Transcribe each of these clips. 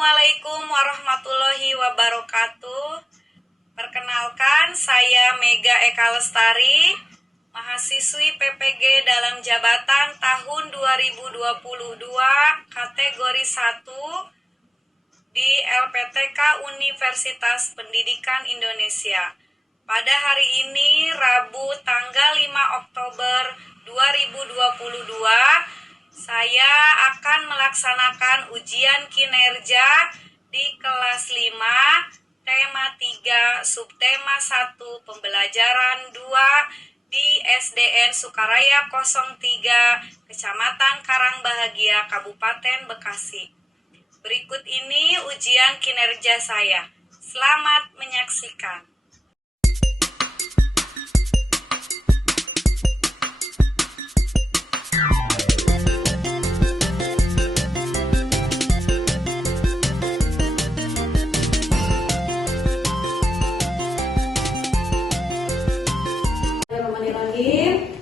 Assalamualaikum warahmatullahi wabarakatuh. Perkenalkan, saya Mega Eka Lestari, mahasiswi PPG dalam jabatan tahun 2022 kategori 1 di LPTK Universitas Pendidikan Indonesia. Pada hari ini, Rabu tanggal 5 Oktober 2022, saya akan melaksanakan ujian kinerja di kelas 5, tema 3, subtema 1, pembelajaran 2 di SDN Sukaraya 03, Kecamatan Karangbahagia, Kabupaten Bekasi. Berikut ini ujian kinerja saya. Selamat menyaksikan.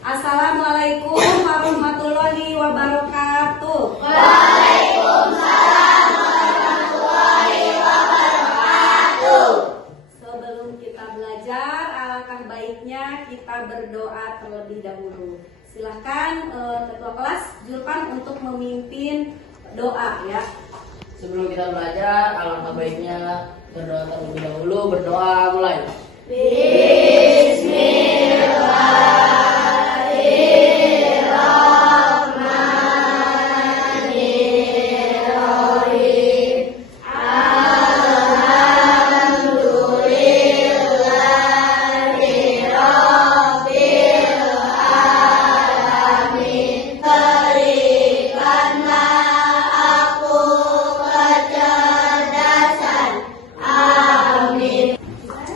Assalamualaikum warahmatullahi wabarakatuh. Waalaikumsalam warahmatullahi wabarakatuh. Sebelum kita belajar, alangkah baiknya kita berdoa terlebih dahulu. Silahkan ketua kelas Julpan untuk memimpin doa ya. Sebelum kita belajar, alangkah baiknya berdoa terlebih dahulu. Berdoa mulai.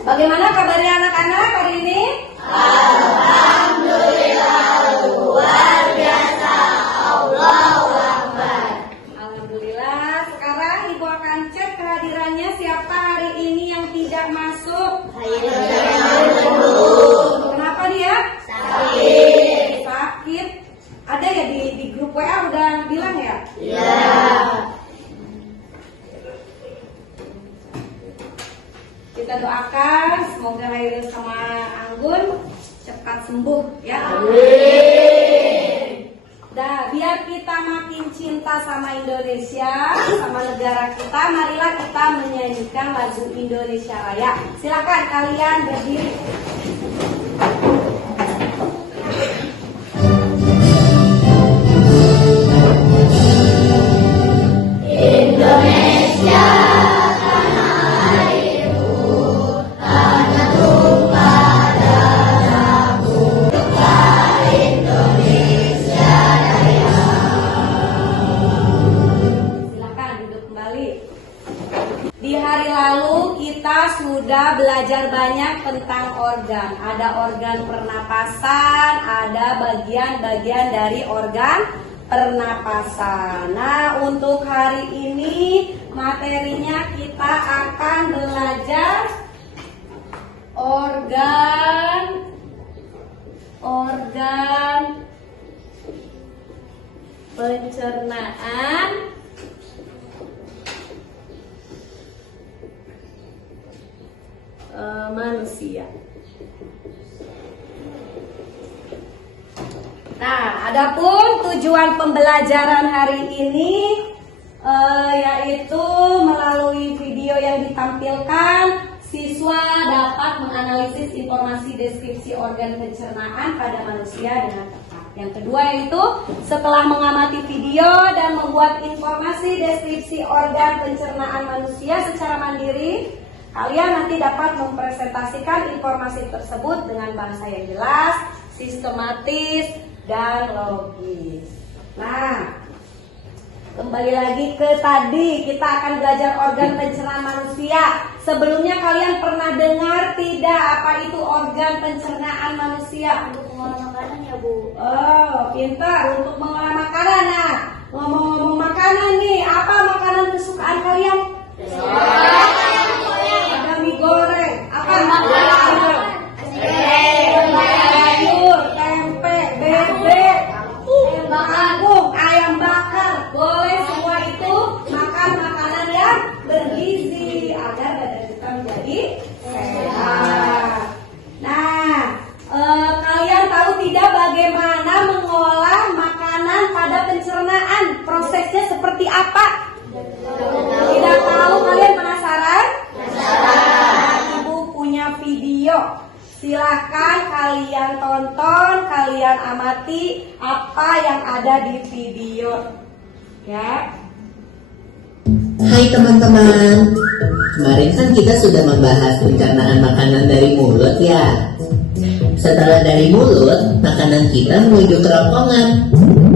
Bagaimana kabarnya anak-anak hari ini? Alhamdulillah luar biasa. Allahu Akbar. Alhamdulillah. Sekarang Ibu akan cek kehadirannya siapa hari ini yang tidak masuk. Kenapa dia? Sakit. Ada ya di grup WA udah bilang ya? Iya. Kita doakan semoga Hairil sama Anggun cepat sembuh ya. Amin. Dah, biar kita makin cinta sama Indonesia, sama negara kita, marilah kita menyanyikan lagu Indonesia Raya. Silakan kalian berdiri. Indonesia. Di hari lalu kita sudah belajar banyak tentang organ. Ada organ pernapasan, ada bagian-bagian dari organ pernapasan. Nah, untuk hari ini materinya kita akan belajar organ pencernaan manusia. Nah, adapun tujuan pembelajaran hari ini yaitu melalui video yang ditampilkan, siswa dapat menganalisis informasi deskripsi organ pencernaan pada manusia dengan tepat. Yang kedua yaitu setelah mengamati video dan membuat informasi deskripsi organ pencernaan manusia secara mandiri, kalian nanti dapat mempresentasikan informasi tersebut dengan bahasa yang jelas, sistematis, dan logis. Nah, kembali lagi ke tadi, kita akan belajar organ pencernaan manusia. Sebelumnya kalian pernah dengar tidak apa itu organ pencernaan manusia? Untuk mengolah makanan ya Bu. Oh, pintar, untuk mengolah makanan. Nah, ngomong-ngomong makanan nih, apa makanan kesukaan kalian? Ada mie goreng, apa? Sayur, tempe, bebek, kangkung, ayam bakar. Boleh semua itu makan makanan yang mengamati apa yang ada di video. Ya. Hai teman-teman, kemarin kan kita sudah membahas pencernaan makanan dari mulut ya. Setelah dari mulut, makanan kita menuju kerongkongan.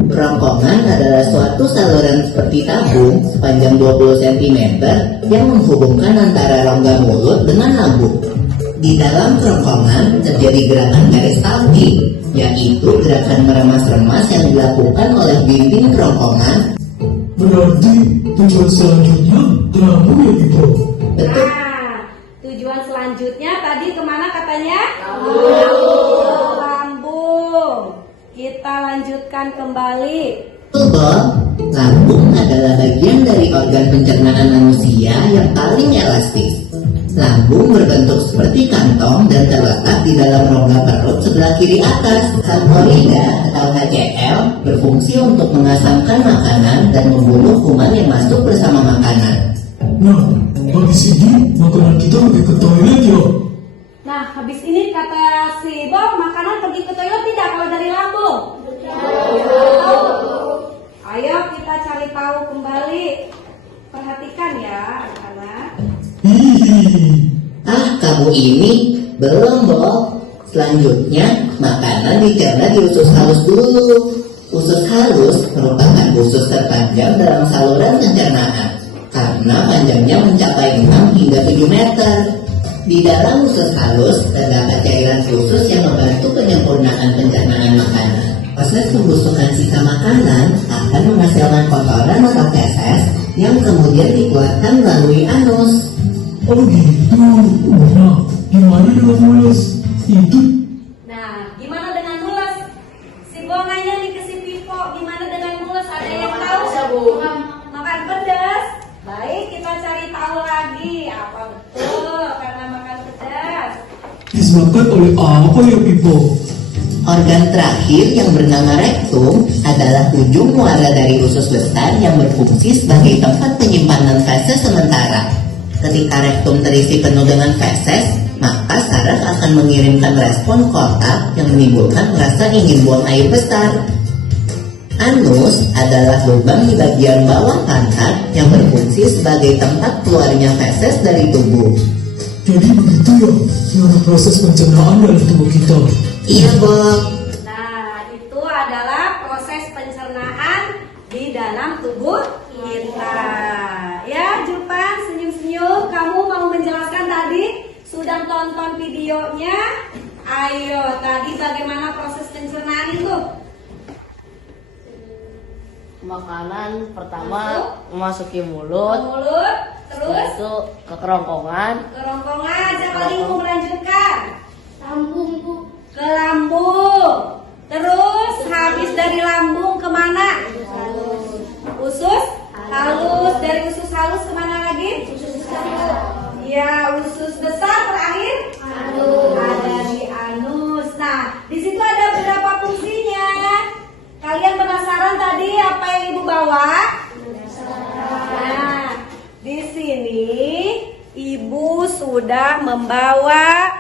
Kerongkongan adalah suatu saluran seperti tabung sepanjang 20 cm yang menghubungkan antara rongga mulut dengan lambung. Di dalam kerongkongan terjadi gerakan peristaltik, yaitu gerakan meremas-remas yang dilakukan oleh dinding kerongkongan. Berarti tujuan selanjutnya ke lambung ya Pipo? Betul. Nah, tujuan selanjutnya tadi kemana katanya? Lambung. Kita lanjutkan kembali. Betul, lambung adalah bagian dari organ pencernaan manusia yang paling elastis. Lambung berbentuk seperti kantong dan terletak di dalam rongga perut sebelah kiri atas. Salmonida atau HCl berfungsi untuk mengasamkan makanan dan membunuh kuman yang masuk bersama makanan. Nah, habis ini makanan kita pergi ke toilet ya? Nah, habis ini kata si Bob, makanan pergi ke toilet tidak kalau dari lambung? Ayo kita cari tahu kembali. Perhatikan ya anak-anak. Hihi. Kamu ini belum, Bob. Selanjutnya, makanan dicerna di usus halus dulu. Usus halus merupakan usus terpanjang dalam saluran pencernaan karena panjangnya mencapai 6 hingga 7 meter. Di dalam usus halus terdapat cairan khusus yang membantu penyempurnaan pencernaan makanan. Proses pembusukan sisa makanan akan menghasilkan kotoran atau feses yang kemudian dikeluarkan melalui anus. Oh gitu. Nah, gimana dengan mules? Itu Nah, gimana dengan mules? Si Bo nanya nih ke si Pipo, gimana dengan mules? Ada yang tahu? Makan pedas. Baik, kita cari tahu lagi. Apa betul karena makan pedas? disebabkan oleh apa ya Pipo? Organ terakhir yang bernama rektum adalah ujung muara dari usus besar yang berfungsi sebagai tempat penyimpanan feses sementara. Ketika rektum terisi penuh dengan feses, maka saraf akan mengirimkan respon kotak yang menimbulkan rasa ingin buang air besar. Anus adalah lubang di bagian bawah pantat yang berfungsi sebagai tempat keluarnya feses dari tubuh. Jadi begitu ya, seluruh proses pencernaan dalam tubuh kita. Iya, Bob. Nah, itu adalah proses pencernaan di dalam tubuh kita. Ya, Jupan, senyum-senyum. Kamu mau menjelaskan tadi? Sudah tonton videonya? Ayo, tadi bagaimana proses pencernaan itu? Makanan pertama memasuki mulut, Mulut, setelah terus itu ke kerongkongan, kerongkongan. Siapa lagi mau melanjutkan? Lambung Bu. Ke lambung. Terus habis dari lambung kemana? Usus halus. Dari usus halus kemana lagi? Ya, usus besar terakhir ada di anus. Nah, di situ ada beberapa fungsinya. Kalian penasaran tadi apa yang ibu bawa? Nah, di sini ibu sudah membawa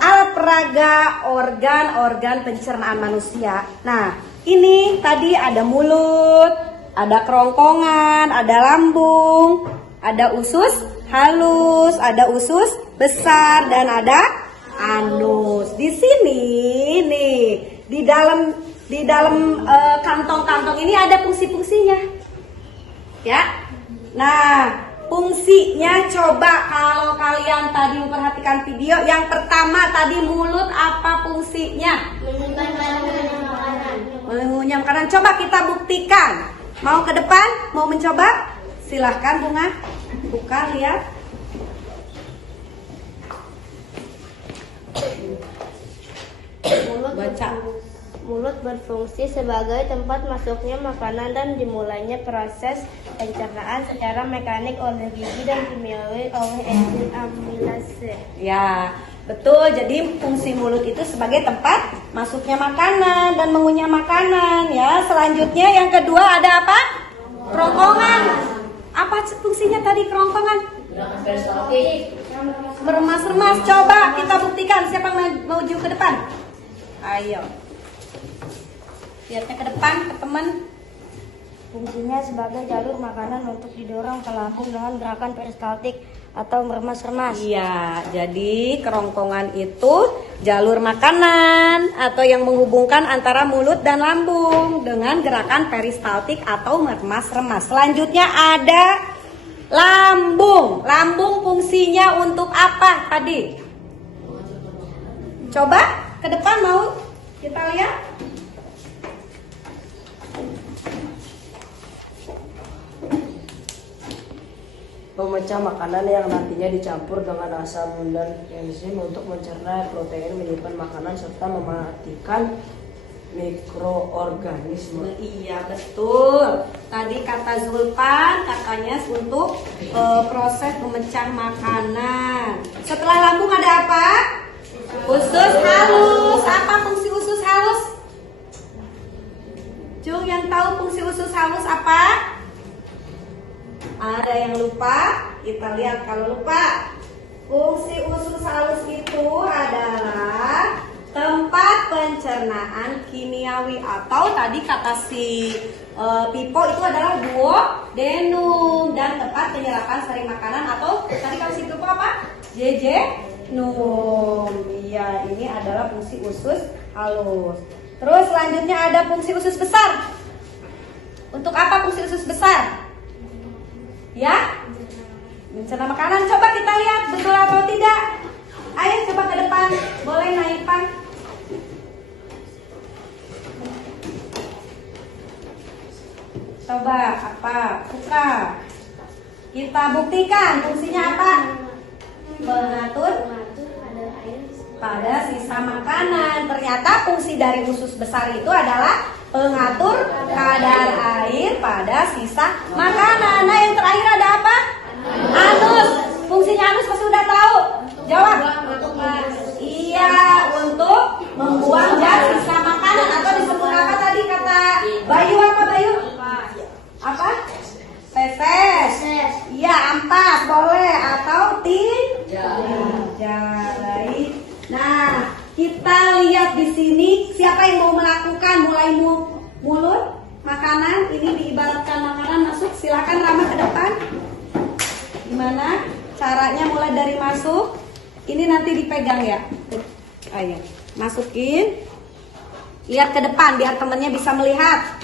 alat peraga organ-organ pencernaan manusia. Nah, ini tadi ada mulut, ada kerongkongan, ada lambung, ada usus halus, ada usus besar, dan ada anus. Di sini nih, di dalam kantong-kantong ini ada fungsi-fungsinya. Ya. Nah, fungsinya coba kalau kalian tadi memperhatikan video, yang pertama tadi mulut apa fungsinya? Mengunyah makanan. Coba kita buktikan. Mau ke depan? Mau mencoba? Silahkan Bunga. Buka, lihat. Baca. Mulut berfungsi sebagai tempat masuknya makanan dan dimulainya proses pencernaan secara mekanik oleh gigi dan kimiawi oleh enzim amilase. Ya, betul. Jadi fungsi mulut itu sebagai tempat masuknya makanan dan mengunyah makanan. Ya, selanjutnya yang kedua ada apa? Kerongkongan. Apa fungsinya tadi kerongkongan? gerakan peristaltik. Meremas-remas. Coba kita buktikan. Siapa yang maju ke depan? Ayo. Lihatnya ke depan, ke teman. Fungsinya sebagai jalur makanan untuk didorong ke lambung dengan gerakan peristaltik atau meremas-remas. Iya, jadi kerongkongan itu jalur makanan atau yang menghubungkan antara mulut dan lambung dengan gerakan peristaltik atau meremas-remas. Selanjutnya ada lambung. Lambung fungsinya untuk apa tadi? Coba ke depan mau kita lihat. Pemecah makanan yang nantinya dicampur dengan asam dan enzim untuk mencerna protein, menyimpan makanan serta mematikan mikroorganisme. Iya betul. Tadi kata Zulpan katanya untuk proses memecah makanan. Setelah lambung ada apa? Usus halus. Apa fungsi usus halus? Jung yang tahu fungsi usus halus apa? Ada yang lupa? Kita lihat kalau lupa. Fungsi usus halus itu adalah tempat pencernaan kimiawi atau tadi kata si Pipo itu adalah duodenum dan tempat penyerapan sari makanan atau tadi kalau si Pipo apa? Jejunum. Iya, ini adalah fungsi usus halus. Terus selanjutnya ada fungsi usus besar. Untuk apa fungsi usus besar? Ya, mencerna makanan. Coba kita lihat betul atau tidak. Ayo coba ke depan. Boleh Naifan. Coba apa? Buka. Kita buktikan fungsinya apa? Mengatur pada sisa makanan. Ternyata fungsi dari usus besar itu adalah pengatur kadar air pada sisa makanan. Nah, yang terakhir ada apa? Anus. Fungsinya anus pasti udah tahu. Jawab. Iya, untuk membuang sisa makanan atau disebut apa tadi kata Bayu apa Bayu? Apa? Feses. Iya, ampas boleh atau baik. Nah, kita lihat di sini siapa yang mau melakukan mulai mulut makanan ini diibaratkan makanan masuk. Silakan Rama ke depan. Gimana caranya mulai dari masuk? Ini nanti dipegang ya. Ayo, masukin. Lihat ke depan biar temennya bisa melihat.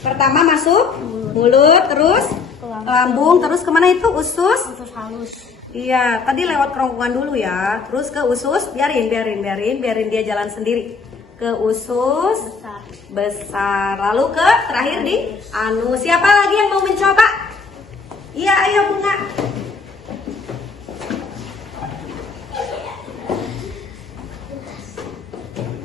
Pertama masuk mulut, terus lambung, terus kemana itu usus? Usus halus. Iya, tadi lewat kerongkongan dulu ya. Terus ke usus, biarin dia jalan sendiri. Ke usus besar. Lalu ke terakhir di anus. Siapa lagi yang mau mencoba? Iya, ayo Bunga.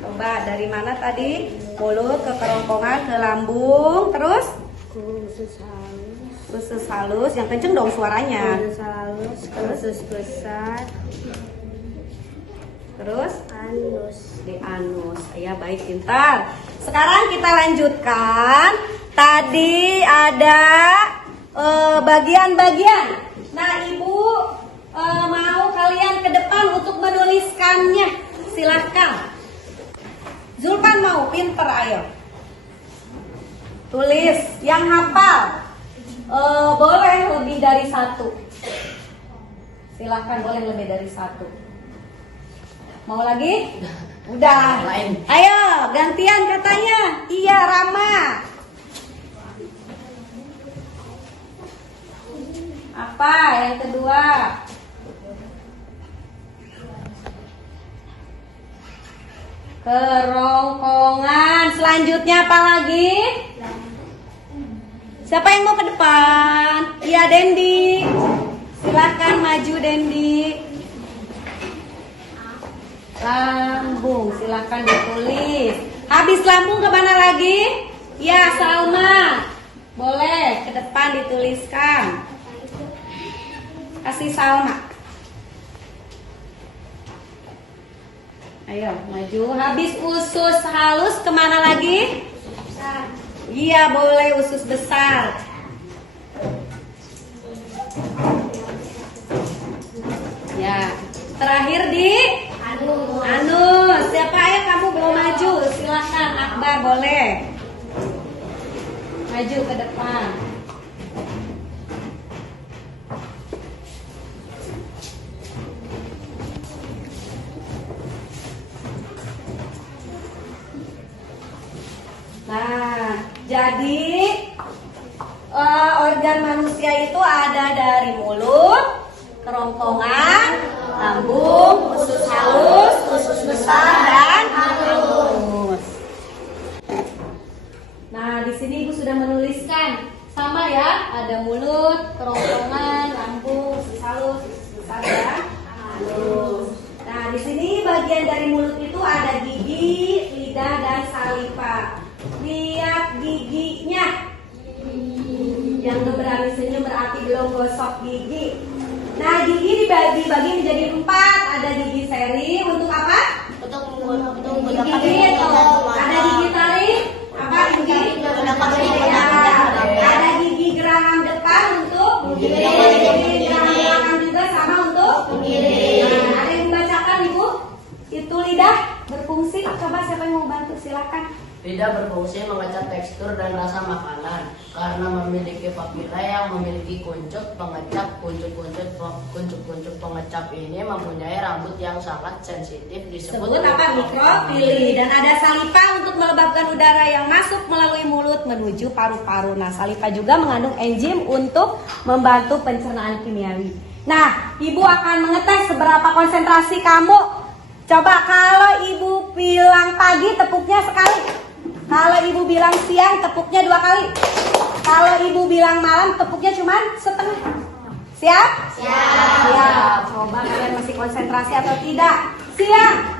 Coba dari mana tadi? Mulut ke kerongkongan, ke lambung, terus Usus halus. usus halus. Yang kenceng dong suaranya. Usus halus. Usus besar. Terus Anus. di anus. Ya baik, pintar. Sekarang kita lanjutkan. Tadi ada bagian-bagian. Nah, Ibu mau kalian ke depan untuk menuliskannya. Silahkan. Zulpan mau, pinter, ayo. Tulis yang hafal. Boleh lebih dari satu. Silahkan, boleh lebih dari satu. Mau lagi? Udah. Lain. Ayo, gantian katanya. Iya, Rama. Apa yang kedua? Kerongkongan. Selanjutnya apa lagi? Siapa yang mau ke depan? Iya, Dendi. Silahkan maju, Dendi. Lambung, silahkan ditulis. Habis lambung kemana lagi? Ya, Salma. Boleh ke depan dituliskan. Kasih Salma. Ayo, maju. Habis usus halus kemana lagi? Iya, boleh usus besar. Ya, terakhir di anus. Siapa ya kamu belum maju? Silahkan Akbar, boleh. Maju ke depan. Nah, jadi organ manusia itu ada dari mulut, kerongkongan, lambung, usus halus, usus besar, dan anus. Nah, di sini Ibu sudah menuliskan sama ya, ada mulut, kerongkongan, lambung, usus halus, usus besar, dan anus. Nah, di sini bagian dari mulut itu ada gigi, lidah, dan saliva. Lihat giginya. Yang berani senyum berarti belum gosok gigi. Nah, gigi dibagi menjadi 4. Ada gigi seri untuk apa? Untuk Gigi itu ada gigi tarik. Apa gigi? Ya, ada gigi geraham depan untuk gigi geraham belakang juga sama untuk Nah, ada yang membacakan Ibu? Itu lidah berfungsi. Coba siapa yang mau bantu? Silakan. Lidah berfungsi mengecap tekstur dan rasa makanan karena memiliki papila yang memiliki kuncup pengecap. Kuncup pengecap ini mempunyai rambut yang sangat sensitif disebut Apa? Mikrofili. Dan ada saliva untuk melembabkan udara yang masuk melalui mulut menuju paru-paru. Nah, saliva juga mengandung enzim untuk membantu pencernaan kimiawi. Nah, Ibu akan mengetes seberapa konsentrasi kamu. Coba kalau Ibu bilang pagi, tepuknya sekali. Kalau Ibu bilang siang, tepuknya 2 kali. Kalau Ibu bilang malam, tepuknya cuma setengah. Siap? Siap. Coba kalian masih konsentrasi atau tidak? Siang,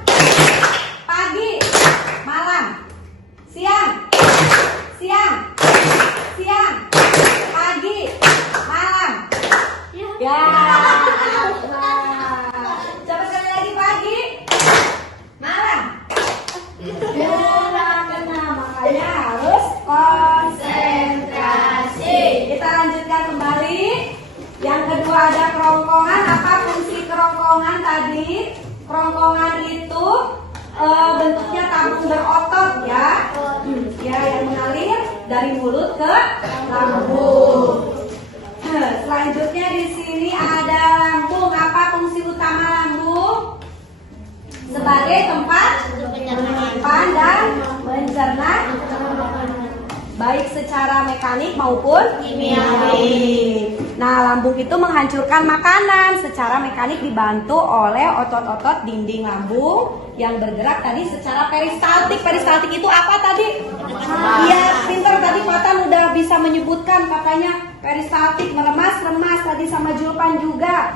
pagi, malam. Siang, pagi, malam. Ya. Coba sekali lagi, pagi, malam. Makanya harus konsentrasi. Kita lanjutkan kembali. Yang kedua ada kerongkongan. Apa fungsi kerongkongan tadi? Kerongkongan itu bentuknya tabung berotot ya. Ya, yang mengalir dari mulut ke lambung. Selanjutnya di sini ada lambung. Apa fungsi utama lambung? Sebagai tempat menyimpan dan mencerna baik secara mekanik maupun kimiawi. Nah, lambung itu menghancurkan makanan secara mekanik dibantu oleh otot-otot dinding lambung yang bergerak tadi secara peristaltik. Peristaltik itu apa tadi? Iya, pintar tadi Fatan udah bisa menyebutkan katanya peristaltik meremas-remas tadi sama Julpan juga.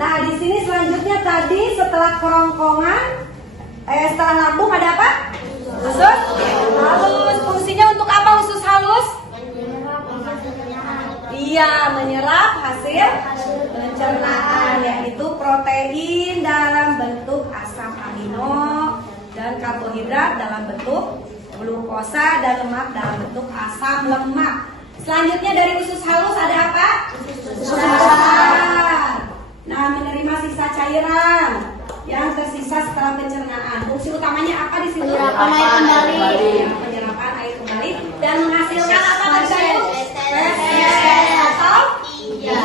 Nah, di sini selanjutnya tadi setelah kerongkongan setelah lambung ada apa? Usus halus. Fungsinya untuk apa usus halus? Iya, menyerap hasil pencernaan, yaitu protein dalam bentuk asam amino dan karbohidrat dalam bentuk glukosa dan lemak dalam bentuk asam lemak. Selanjutnya dari usus halus ada apa? Usus besar. Nah, menerima sisa cairan yang tersisa setelah pencernaan. Fungsi utamanya apa di sini? Penyerapan air kembali. Penyerapan air kembali dan menghasilkan apa tadi? Feses atau tinja.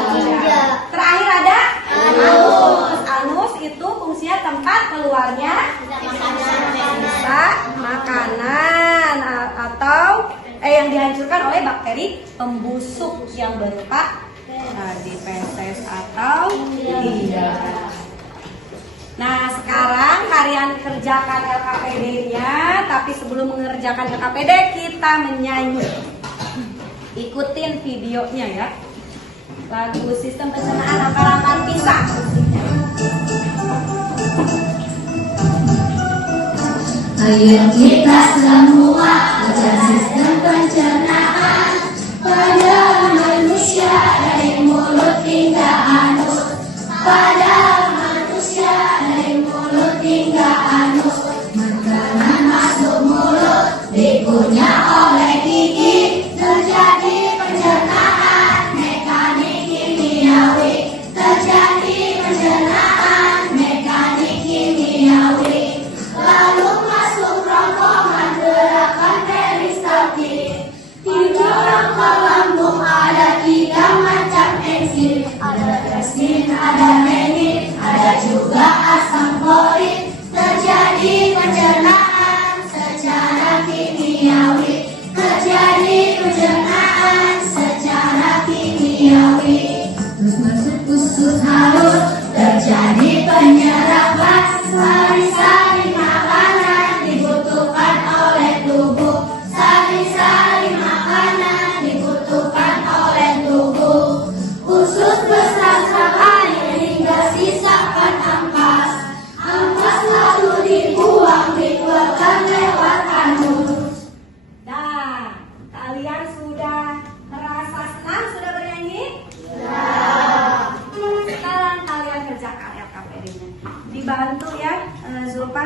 Terakhir ada anus. Anus itu fungsinya tempat keluarnya sisa makanan atau yang dihancurkan oleh bakteri pembusuk yang berupa tadi feses atau tinja. Nah, sekarang kalian kerjakan LKPD-nya, tapi sebelum mengerjakan LKPD kita menyanyi. Ikutin videonya ya. Lagu Sistem Pencernaan Akar-akar Pisang. Ayo kita semua belajar sistem pencernaan pada manusia dari mulut hingga anus. Pada manusia dari mulut hingga anus, makanan masuk mulut dikunyah oleh gigi, terjadi pencernaan mekanik kimiawi, terjadi pencernaan mekanik kimiawi, lalu masuk kerongkongan gerakan peristaltik, hidung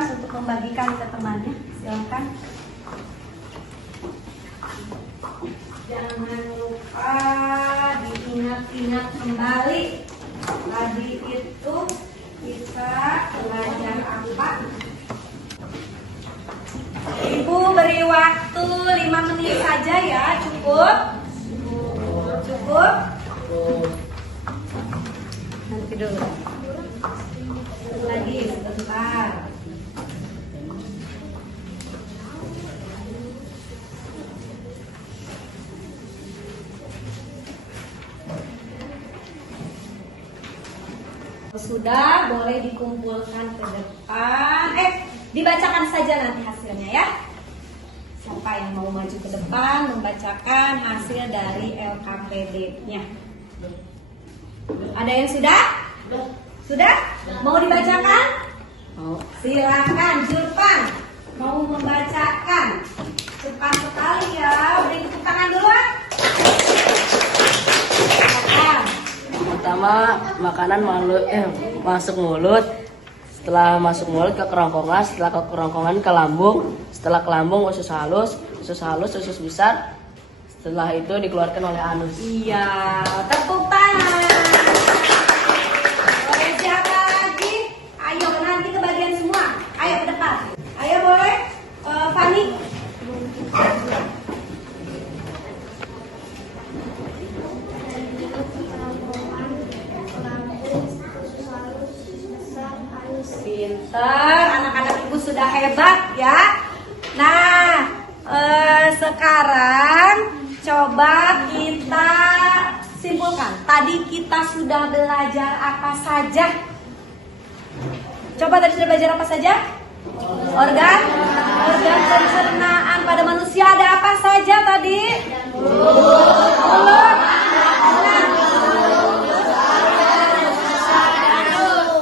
kertas untuk membagikan ke temannya. Silakan. Jangan lupa diingat-ingat kembali. Tadi itu kita belajar apa? Ibu beri waktu 5 menit saja ya, cukup? Cukup? Nanti dulu. Lagi sebentar. Sudah, boleh dikumpulkan ke depan. Dibacakan saja nanti hasilnya ya. Siapa yang mau maju ke depan membacakan hasil dari LKPD-nya? Ada yang sudah? Sudah? Mau dibacakan? Mau. Silakan, Jurpan. Mau membacakan? Cepat sekali ya. Beri tepuk tangan dulu. Silakan. Pertama, makanan masuk mulut. Setelah masuk mulut ke kerongkongan, setelah ke kerongkongan ke lambung, setelah ke lambung usus halus, usus besar. Setelah itu dikeluarkan oleh anus. Iya, tepuk tangan. Boleh siapa lagi? Ayo nanti ke bagian semua. Ayo ke depan. Ayo boleh, Fani. Pinter, anak-anak ibu sudah hebat ya. Nah, sekarang coba kita simpulkan. Tadi kita sudah belajar apa saja? Coba tadi sudah belajar apa saja? Organ pencernaan pada manusia ada apa saja tadi? Mulut.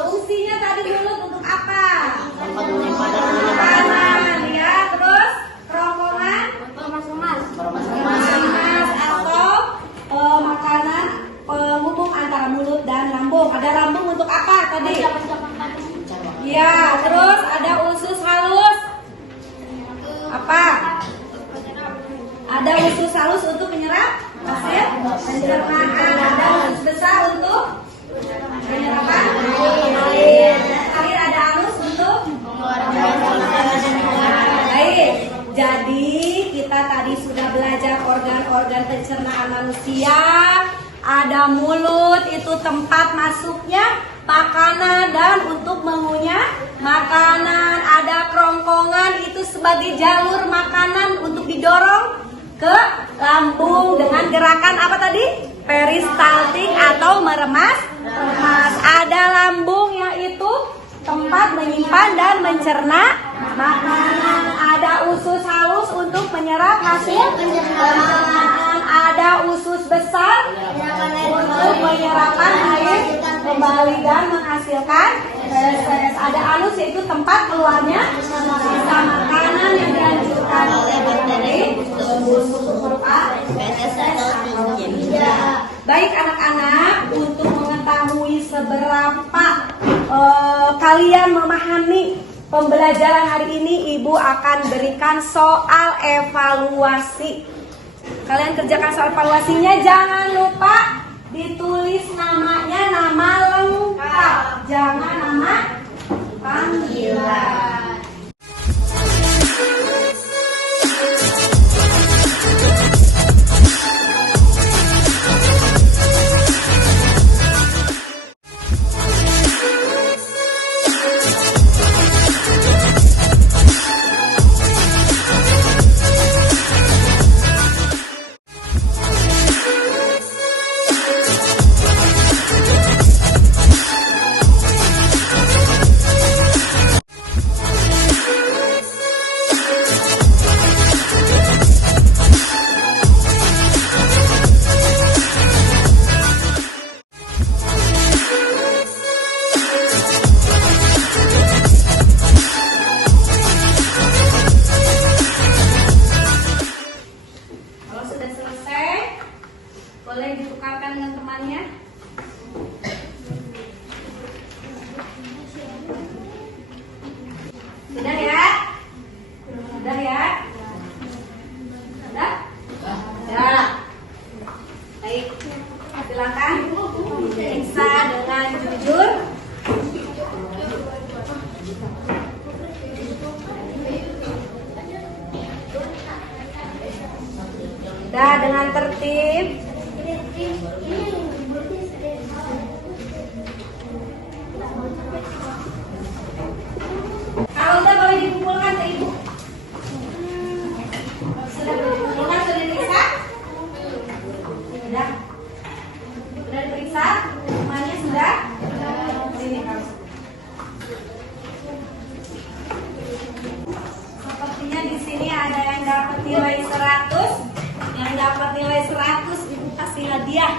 Fungsinya tadi mulut untuk apa? Makanan ya, terus kerongkongan emas atau makanan penghubung antara mulut dan lambung. Ada lambung untuk apa tadi? Ya, terus ada usus halus. Apa? Ada usus halus untuk menyerap hasil pencernaan. Ada usus besar untuk penyerapan air. Terakhir ada anus untuk baik. Jadi kita tadi sudah belajar organ-organ pencernaan manusia. Ada mulut, itu tempat masuknya makanan dan untuk mengunyah makanan. Ada kerongkongan, itu sebagai jalur makanan untuk didorong ke lambung dengan gerakan apa tadi? Peristaltik atau meremas. Ada lambung, yaitu tempat menyimpan dan mencerna makanan. Ada usus halus untuk menyerap hasil pencernaan. Ada usus besar untuk menyerapan air kembali dan menghasilkan feses. Ada anus, yaitu tempat keluarnya sisa makanan yang dihancurkan oleh bakteri membusuk berupa feses atau tidak. Baik anak-anak, untuk mengetahui seberapa kalian memahami pembelajaran hari ini, Ibu akan berikan soal evaluasi. Kalian kerjakan soal evaluasinya, jangan lupa ditulis namanya, nama lengkap, jangan nama panggilan. Sudah dengan tertib. Kalau udah boleh dikumpulkan ke ibu. Sudah boleh dikumpulkan, sudah diperiksa? Sudah. Sudah diperiksa? Semuanya sudah? Sini kamu. Sepertinya di sini ada yang dapat nilai 100. Yang dapat nilai 100 ibu kasih hadiah.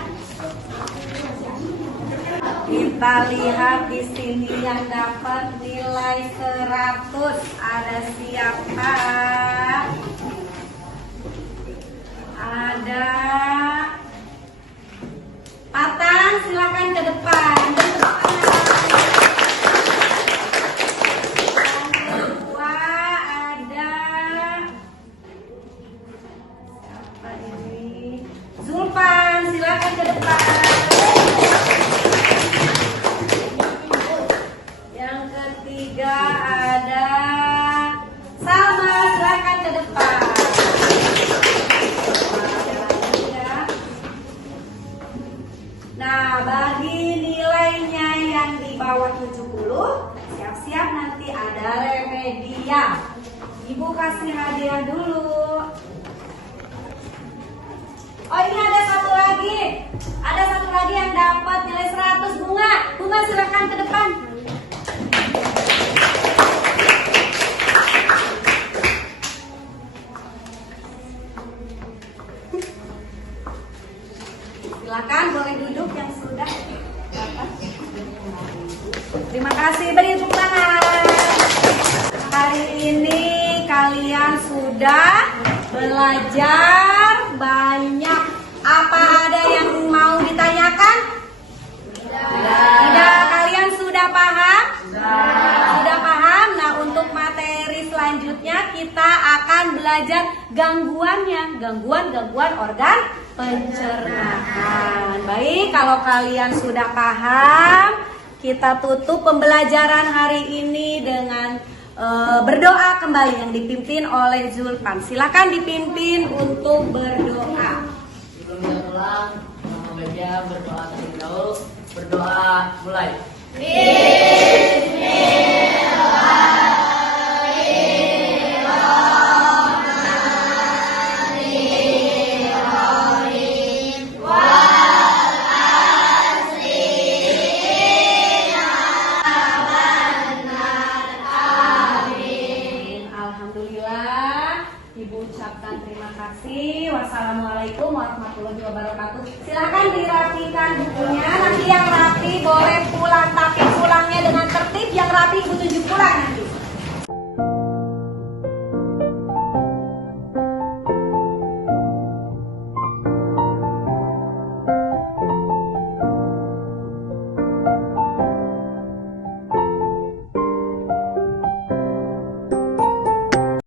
Kita lihat di sini yang dapat nilai 100 ada siapa? Ada Patan, silakan ke depan. Yang kedua ada siapa ini? Zulfan, silakan ke depan. Yang ketiga ada Salma, silakan ke depan. Nah, bagi nilainya yang di bawah 70, siap-siap nanti ada remedia. Ibu kasih hadiah dulu. Oh, ini ada satu lagi. Ada satu lagi yang dapat nilai 100, Bunga. Bunga silakan ke depan. Silakan boleh duduk yang sudah dapat. Terima kasih, beri tepuk tangan. Hari ini kalian sudah belajar banyak. Apa ada yang mau ditanyakan? Tidak. Kalian sudah paham? Sudah paham? Nah, untuk materi selanjutnya kita akan belajar gangguannya. Gangguan organ pencernaan. Baik, kalau kalian sudah paham, kita tutup pembelajaran hari ini dengan berdoa kembali yang dipimpin oleh Zulfan. Silakan dipimpin untuk berdoa. Sebelum kita pulang, baiknya berdoa terlebih dahulu. Berdoa mulai. Alhamdulillah, Ibu ucapkan terima kasih. Wassalamualaikum warahmatullahi wabarakatuh. Silakan di